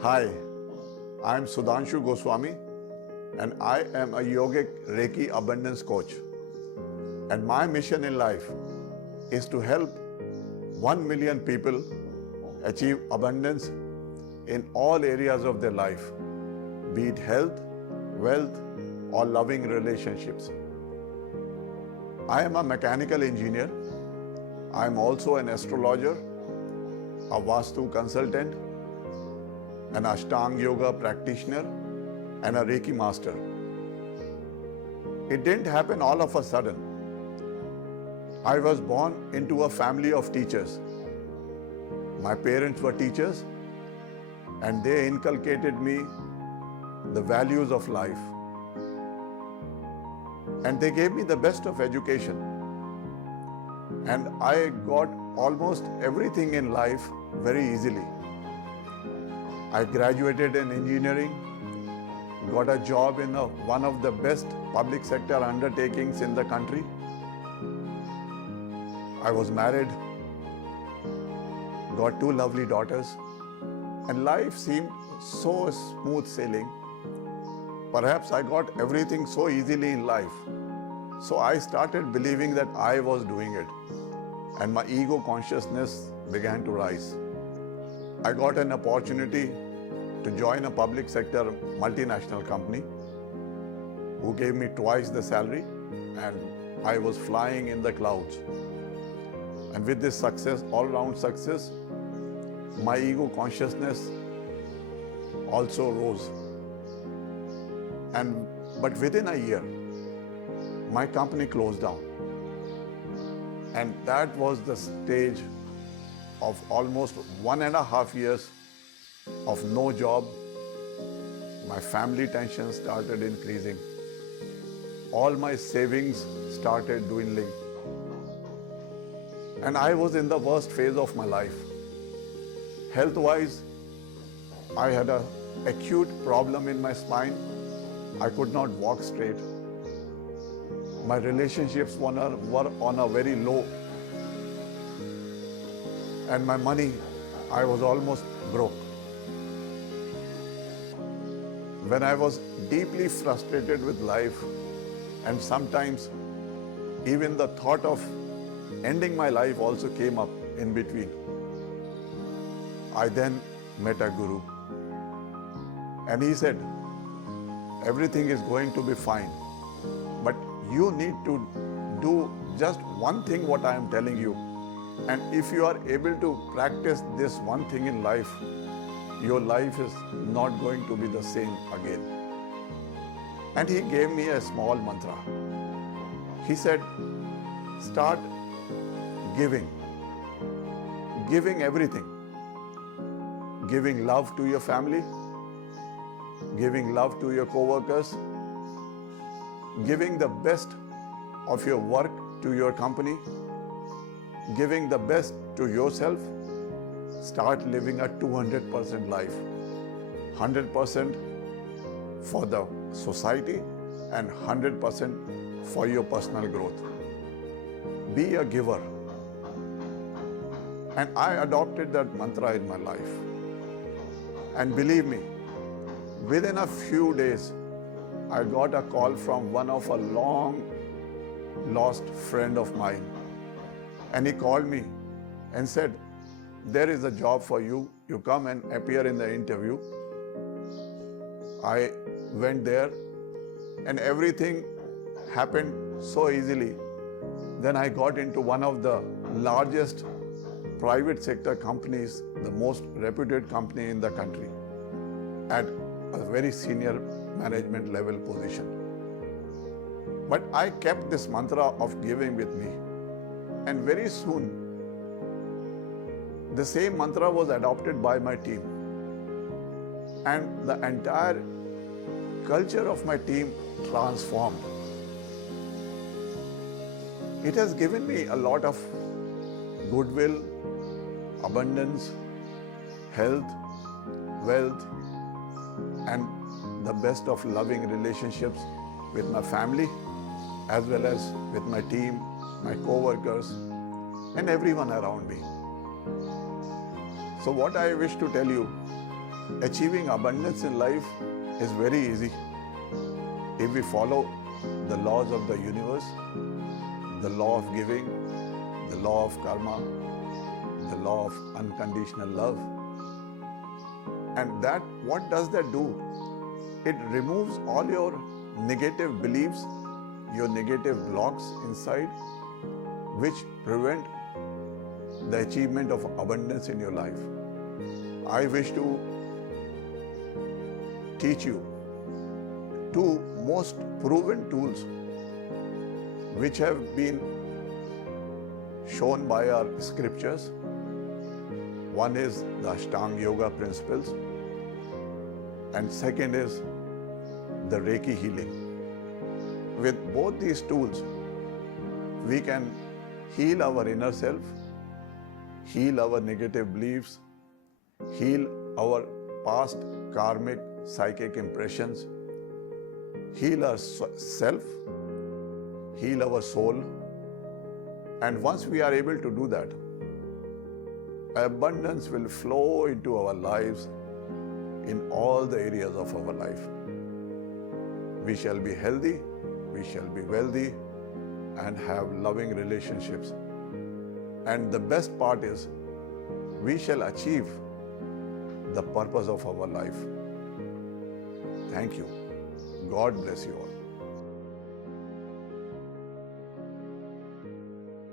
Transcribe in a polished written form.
Hi, I am Sudhanshu Goswami and I am a yogic Reiki abundance coach. And my mission in life is to help 1 million people achieve abundance in all areas of their life, be it health, wealth, or loving relationships. I am a mechanical engineer. I am also an astrologer, a Vastu consultant, an Ashtanga yoga practitioner, and a Reiki master. It didn't happen all of a sudden. I was born into a family of teachers. My parents were teachers and they inculcated me the values of life. And they gave me the best of education. And I got almost everything in life very easily. I graduated in engineering, got a job in one of the best public sector undertakings in the country. I was married, got 2 lovely daughters, and life seemed so smooth sailing. Perhaps I got everything so easily in life. So I started believing that I was doing it, and my ego consciousness began to rise. I got an opportunity to join a public sector multinational company who gave me twice the salary, and I was flying in the clouds. And with this success, all-round success, my ego consciousness also rose. But within a year, my company closed down. And that was the stage of almost 1.5 years of no job. My family tension started increasing. All my savings started dwindling. And I was in the worst phase of my life. Health-wise, I had an acute problem in my spine. I could not walk straight. My relationships were on a very low. And my money, I was almost broke. When I was deeply frustrated with life, and sometimes even the thought of ending my life also came up in between, I then met a guru. And he said, everything is going to be fine, but you need to do just one thing what I am telling you. And if you are able to practice this one thing in life, your life is not going to be the same again. And he gave me a small mantra. He said, start giving everything. Giving love to your family, giving love to your co-workers, giving the best of your work to your company, giving the best to yourself. Start living a 200% life, 100% for the society and 100% for your personal growth. Be a giver. And I adopted that mantra in my life. And believe me, within a few days, I got a call from one of a long lost friend of mine. And he called me and said, there is a job for you. You come and appear in the interview. I went there and everything happened so easily. Then I got into one of the largest private sector companies, the most reputed company in the country, at a very senior management level position. But I kept this mantra of giving with me. And very soon, the same mantra was adopted by my team. And the entire culture of my team transformed. It has given me a lot of goodwill, abundance, health, wealth, and the best of loving relationships with my family, as well as with my team, my co-workers, and everyone around me. So what I wish to tell you Achieving abundance in life is very easy if we follow the laws of the universe, the law of giving, the law of karma, the law of unconditional love. And that, what does that do? It removes all your negative beliefs, your negative blocks inside, which prevent the achievement of abundance in your life. I wish to teach you two most proven tools which have been shown by our scriptures. One is the Ashtanga Yoga principles, and second is the Reiki healing. With both these tools, we can heal our inner self, heal our negative beliefs, heal our past karmic psychic impressions, heal our self, heal our soul. And once we are able to do that, abundance will flow into our lives in all the areas of our life. We shall be healthy, we shall be wealthy, and have loving relationships. And the best part is, we shall achieve the purpose of our life. Thank you. God bless you all.